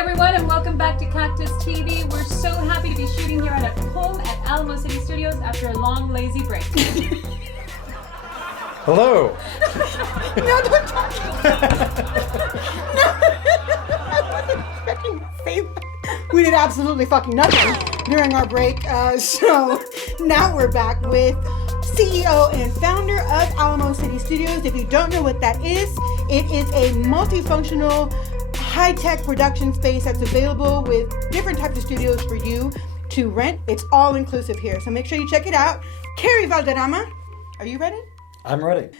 everyone, and welcome back to Cactus TV. We're so happy to be shooting here at home at Alamo City Studios after a long, lazy break. Hello. No, don't talk. No, I wasn't expecting to say that. We did absolutely fucking nothing during our break. So now we're back with CEO and founder of Alamo City Studios. If you don't know what that is, it is a multifunctional, high-tech production space that's available with different types of studios for you to rent. It's all inclusive here, so make sure you check it out. Kerry Valderrama, are you ready? I'm ready.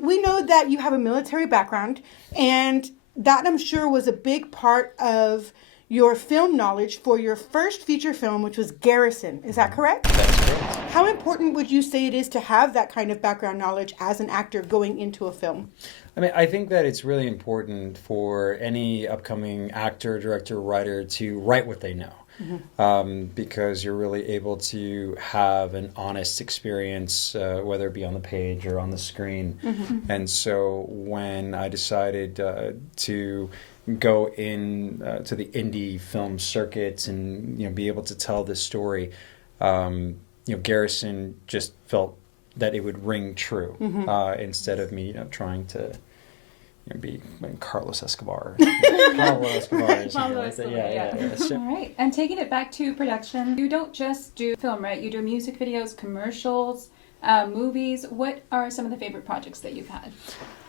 We know that you have a military background, and that I'm sure was a big part of your film knowledge for your first feature film, which was Garrison. Is that correct? That's correct. How important would you say it is to have that kind of background knowledge as an actor going into a film? I mean, I think that it's really important for any upcoming actor, director, writer to write what they know. Because you're really able to have an honest experience, whether it be on the page or on the screen. And so when I decided to go in to the indie film circuit and be able to tell this story, Garrison just felt that it would ring true instead of me trying to be like Carlos Escobar. Pablo Escobar or something like that. Yeah. So, All right, and taking it back to production, you don't just do film, right? You do music videos, commercials, movies. What are some of the favorite projects that you've had?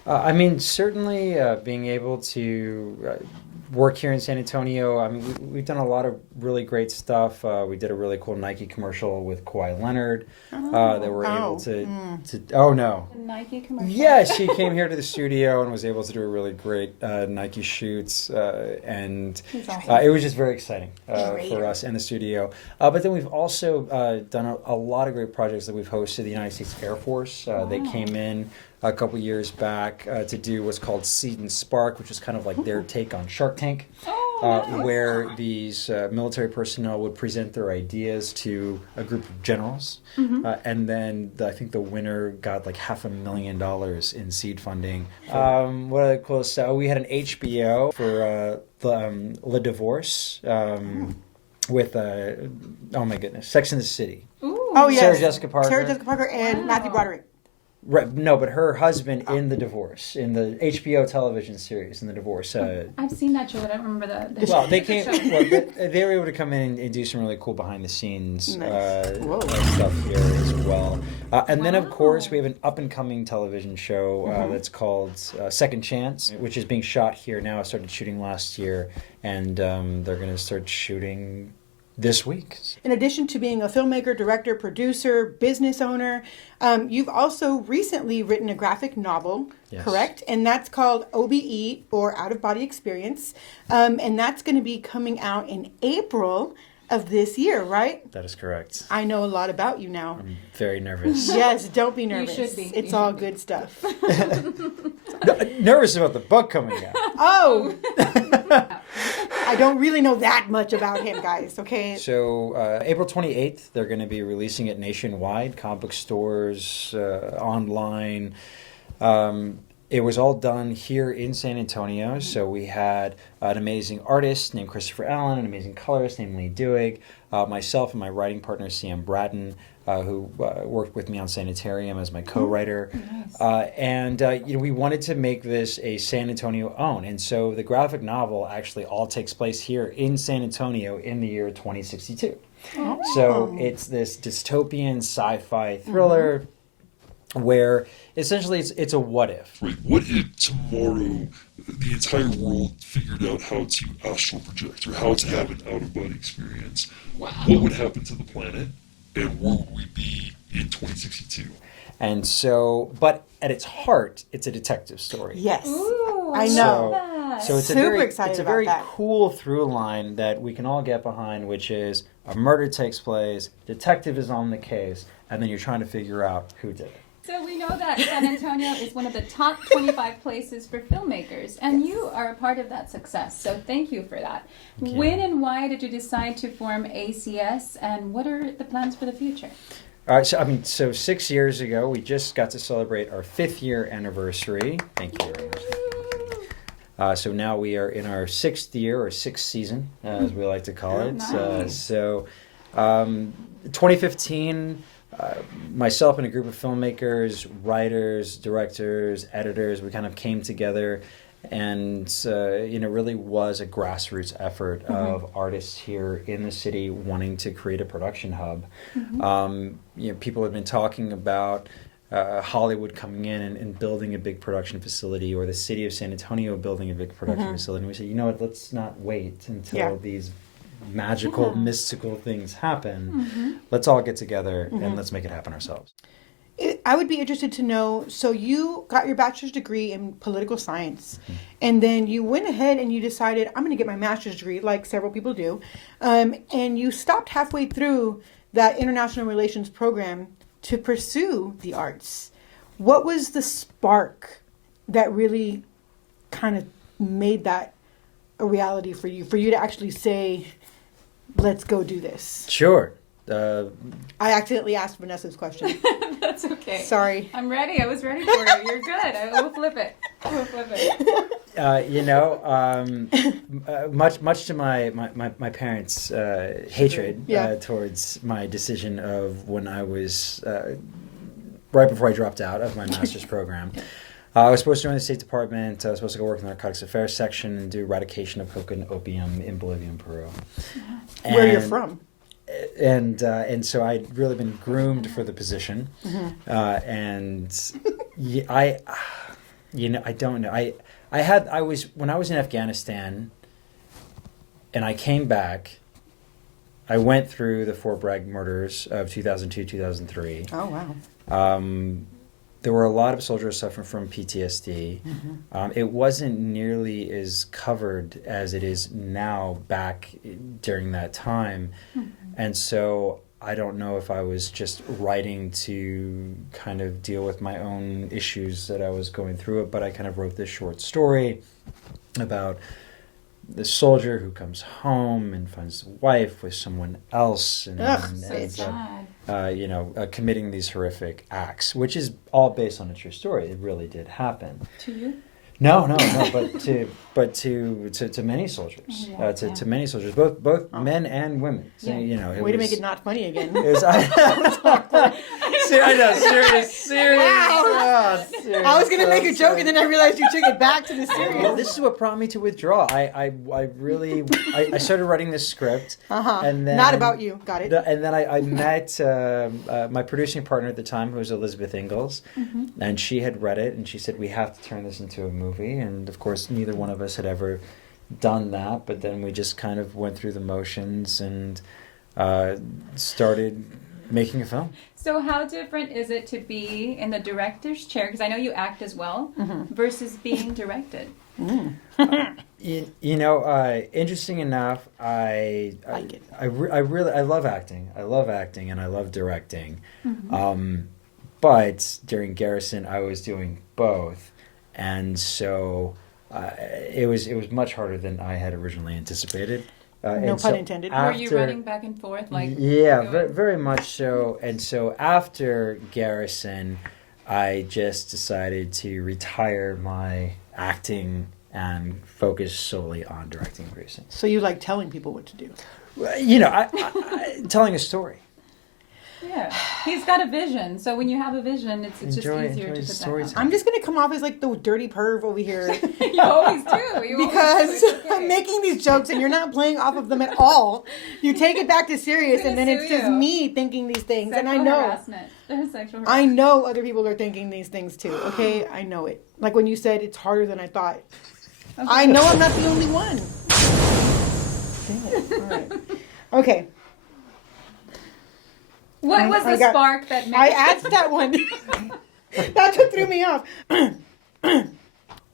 I mean, certainly being able to work here in San Antonio. I mean, we've done a lot of really great stuff. We did a really cool Nike commercial with Kawhi Leonard that we're able to. Oh no! A Nike commercial. Yeah, she came here to the studio and was able to do a really great Nike shoot, and it was just very exciting for us in the studio. But then we've also done a lot of great projects that we've hosted. The United States Air Force, they came in a couple years back to do what's called Seed and Spark, which is kind of like their take on Shark Tank, where these military personnel would present their ideas to a group of generals, and then I think the winner got like $500,000 in seed funding. What other cool stuff? We had an HBO for Le Divorce with oh my goodness, Sex and the City. Ooh. Oh yes, Sarah Jessica Parker and Matthew Broderick. Right, no, but her husband in The Divorce, in the HBO television series, in The Divorce. I've seen that show, but I don't remember the Well, they came. They were able to come in and do some really cool behind the scenes stuff here as well. And then, of course, we have an up and coming television show that's called Second Chance, which is being shot here now. I started shooting last year, and they're going to start shooting this week. In addition to being a filmmaker, director, producer, business owner, you've also recently written a graphic novel, correct? And that's called OBE, or Out of Body Experience. And that's going to be coming out in April of this year, right? That is correct. I know a lot about you now. I'm very nervous. Yes, don't be nervous. You should be. It's all good stuff. Nervous about the book coming out. Oh! I don't really know that much about him, guys, okay? So April 28th, they're going to be releasing it nationwide, comic book stores, online. It was all done here in San Antonio. So we had an amazing artist named Christopher Allen, an amazing colorist named Lee Duig, myself and my writing partner, Sam Bratton, who worked with me on Sanitarium as my co-writer. And we wanted to make this a San Antonio own. And so the graphic novel actually all takes place here in San Antonio in the year 2062. Oh. So it's this dystopian sci-fi thriller where essentially it's a what if. Right. What if tomorrow the entire world figured out how to astral project or how to have an out-of-body experience? Wow. What would happen to the planet? And where would we be in 2062? And so, but at its heart, it's a detective story. Yes. Ooh, I know. So it's Super a very, excited it's a about very that. cool through line that we can all get behind, which is a murder takes place, detective is on the case, and then you're trying to figure out who did it. So we know that San Antonio is one of the top 25 places for filmmakers, and you are a part of that success. So thank you for that. When and why did you decide to form ACS, and what are the plans for the future? All right, so 6 years ago, we just got to celebrate our 5th year anniversary. Thank you very much. So now we are in our 6th year, or 6th season, as we like to call it. Nice. 2015, myself and a group of filmmakers, writers, directors, editors, we kind of came together, and really was a grassroots effort of artists here in the city wanting to create a production hub. People have been talking about Hollywood coming in and building a big production facility, or the city of San Antonio building a big production facility. And we said, you know what, let's not wait until these magical, mystical things happen. Let's all get together and let's make it happen ourselves. I would be interested to know, so you got your bachelor's degree in political science, and then you went ahead and you decided, I'm going to get my master's degree, like several people do, and you stopped halfway through that international relations program to pursue the arts. What was the spark that really kind of made that a reality for you to actually say, let's go do this? Sure. I accidentally asked Vanessa's question. That's okay. Sorry. I'm ready. I was ready for it. You're good. We'll flip it. Much to my parents' hatred towards my decision of when I was right before I dropped out of my master's program. I was supposed to join the State Department. I was supposed to go work in the Narcotics Affairs section and do eradication of coca and opium in Bolivia and Peru. Where you're from. And so I'd really been groomed for the position. I don't know. When I was in Afghanistan and I came back, I went through the Fort Bragg murders of 2002, 2003. Oh, wow. There were a lot of soldiers suffering from PTSD. It wasn't nearly as covered as it is now back during that time. And so I don't know if I was just writing to kind of deal with my own issues that I was going through it, but I kind of wrote this short story about the soldier who comes home and finds a wife with someone else and ends up, committing these horrific acts, which is all based on a true story. It really did happen. To you? No, but to many soldiers, to many soldiers, both men and women. So, Way to make it not funny again. I know, serious. Wow. Serious. I was gonna make a joke, and then I realized you took it back to the serious. Well, this is what prompted me to withdraw. I started writing this script, and then not about you. Got it. And then I met my producing partner at the time, who was Elizabeth Ingalls, and she had read it, and she said, we have to turn this into a movie. And of course, neither one of us had ever done that, but then we just kind of went through the motions and started making a film. So how different is it to be in the director's chair, because I know you act as well, versus being directed? Interesting enough, I love acting. I love acting and I love directing. But during Garrison, I was doing both, and so it was much harder than I had originally anticipated. No pun intended. Were you running back and forth like? Yeah, very much so. And so after Garrison, I just decided to retire my acting and focus solely on directing and producing. So you like telling people what to do? Telling a story. Yeah, he's got a vision. So when you have a vision, it's just easier to put that out. I'm just gonna come off as like the dirty perv over here. You always do. Because I'm making these jokes and you're not playing off of them at all. You take it back to serious, and then it's just me thinking these things. Sexual and I know harassment. There's sexual harassment. I know other people are thinking these things too. Okay, I know it. Like when you said it's harder than I thought. Okay. I know I'm not the only one. Dang it. All right. Okay. What was the spark that made I asked that one. That's what threw me off.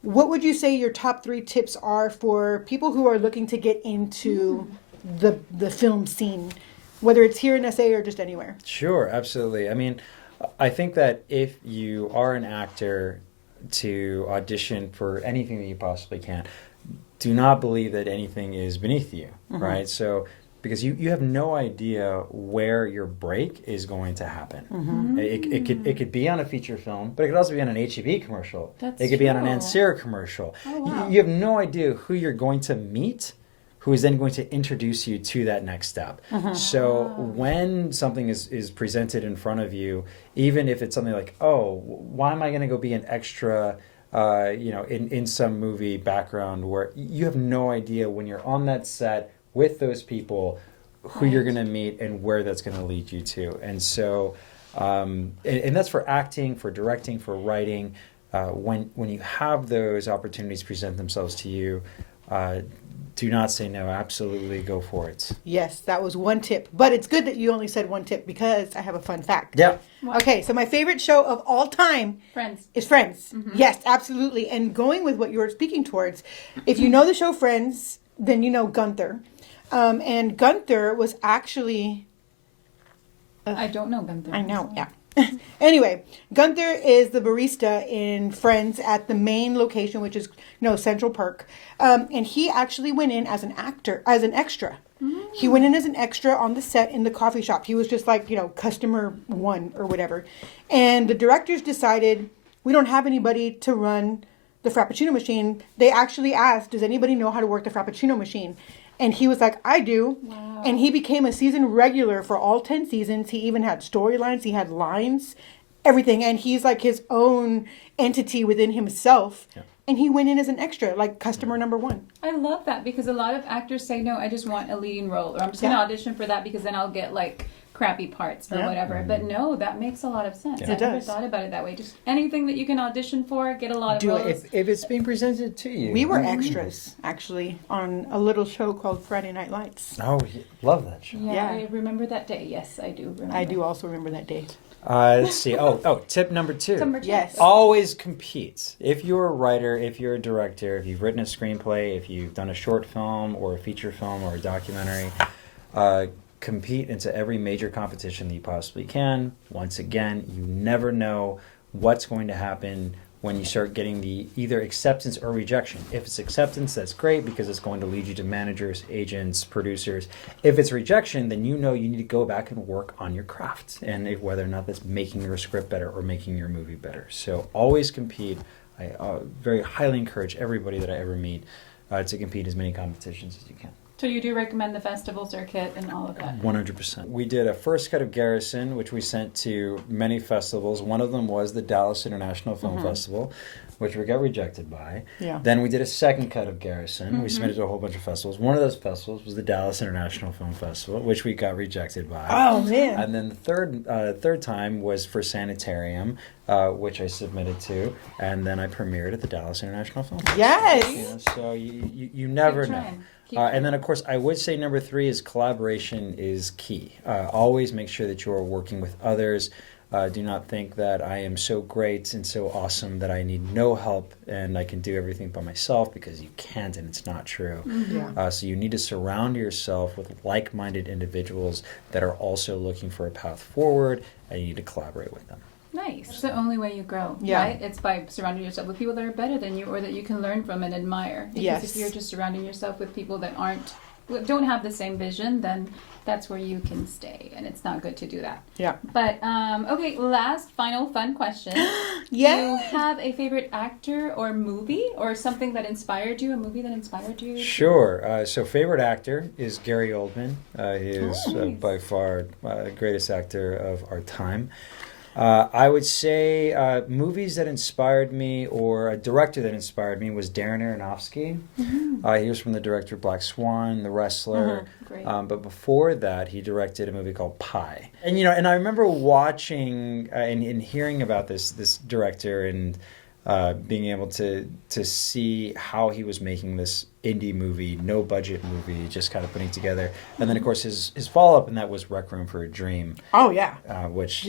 What would you say your top 3 tips are for people who are looking to get into the film scene, whether it's here in SA or just anywhere? Sure, absolutely. I mean, I think that if you are an actor to audition for anything that you possibly can, do not believe that anything is beneath you, right? So because you have no idea where your break is going to happen. It could be on a feature film, but it could also be on an HEB commercial. It could be on an Ansera commercial. Oh, wow. You have no idea who you're going to meet, who is then going to introduce you to that next step. So when something is presented in front of you, even if it's something like, oh, why am I going to go be an extra, in some movie background, where you have no idea when you're on that set with those people who you're going to meet and where that's going to lead you to. And so, and that's for acting, for directing, for writing. When you have those opportunities present themselves to you, do not say no. Absolutely go for it. Yes, that was one tip. But it's good that you only said one tip because I have a fun fact. Yeah. Okay, so my favorite show of all time is Friends. Yes, absolutely. And going with what you were speaking towards, if you know the show Friends, then you know Gunther. And Gunther was actually... I don't know Gunther. I know, yeah. Anyway, Gunther is the barista in Friends at the main location, which is Central Park. And he actually went in as an extra. He went in as an extra on the set in the coffee shop. He was just like, customer one or whatever. And the directors decided, we don't have anybody to run the Frappuccino machine. They actually asked, does anybody know how to work the Frappuccino machine? And he was like, I do. Wow. And he became a season regular for all 10 seasons. He even had storylines. He had lines, everything. And he's like his own entity within himself. Yeah. And he went in as an extra, like customer number one. I love that because a lot of actors say, no, I just want a leading role. Or I'm just going to audition for that because then I'll get like crappy parts or whatever. But no, that makes a lot of sense. I never thought about it that way. Just anything that you can audition for, get a lot of roles. If it's being presented to you. We were extras, actually, on a little show called Friday Night Lights. Oh, love that show. Yeah, I remember that day. Yes, I do remember. I do also remember that day. Let's see. Tip number 2. Yes. Always compete. If you're a writer, if you're a director, if you've written a screenplay, if you've done a short film or a feature film or a documentary, compete into every major competition that you possibly can. Once again, you never know what's going to happen when you start getting the either acceptance or rejection. If it's acceptance, that's great because it's going to lead you to managers, agents, producers. If it's rejection, then you know you need to go back and work on your craft and whether or not that's making your script better or making your movie better. So always compete. I very highly encourage everybody that I ever meet to compete as many competitions as you can. So you do recommend the festival circuit and all of that? 100%. We did a first cut of Garrison, which we sent to many festivals. One of them was the Dallas International Film Festival, which we got rejected by. Yeah. Then we did a second cut of Garrison. We submitted to a whole bunch of festivals. One of those festivals was the Dallas International Film Festival, which we got rejected by. Oh, man. And then the third time was for Sanitarium, which I submitted to, and then I premiered at the Dallas International Film Festival. Yes! So you never know. And then, of course, I would say number 3 is collaboration is key. Always make sure that you are working with others. Do not think that I am so great and so awesome that I need no help and I can do everything by myself, because you can't, and it's not true. So you need to surround yourself with like-minded individuals that are also looking for a path forward, and you need to collaborate with them. Nice. It's the only way you grow, right? It's by surrounding yourself with people that are better than you or that you can learn from and admire. Because if you're just surrounding yourself with people that don't have the same vision, then that's where you can stay, and it's not good to do that. Yeah. But, okay, last, final, fun question. Do you have a favorite actor or movie or something that inspired you, a movie that inspired you? Sure. So favorite actor is Gary Oldman. He is by far the greatest actor of our time. I would say movies that inspired me, or a director that inspired me, was Darren Aronofsky. He was from the director of Black Swan, The Wrestler. Great. But before that, he directed a movie called Pi. And and I remember watching and hearing about this director and being able to see how he was making this indie movie, no budget movie, just kind of putting together. And then, of course, his follow-up, and that was Rec Room for a Dream. Oh, yeah. Which,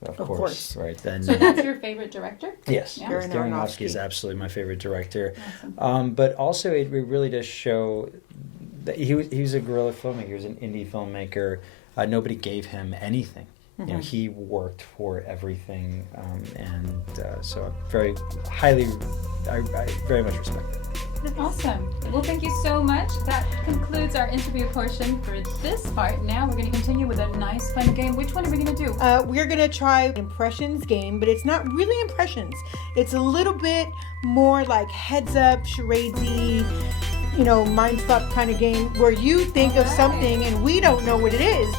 of course, right then. So that's your favorite director? Yes, Darren Aronofsky is absolutely my favorite director. Awesome. But also, it really does show that he was a guerrilla filmmaker. He was an indie filmmaker. Nobody gave him anything. He worked for everything, and so very highly, I very much respect that. Awesome. Well, thank you so much. That concludes concludes our interview portion for this part. Now we're going to continue with a nice, fun game. Which one are we going to do? We're going to try impressions game, but it's not really impressions. It's a little bit more like heads up, charadesy, mind fuck kind of game where you think of something and we don't know what it is.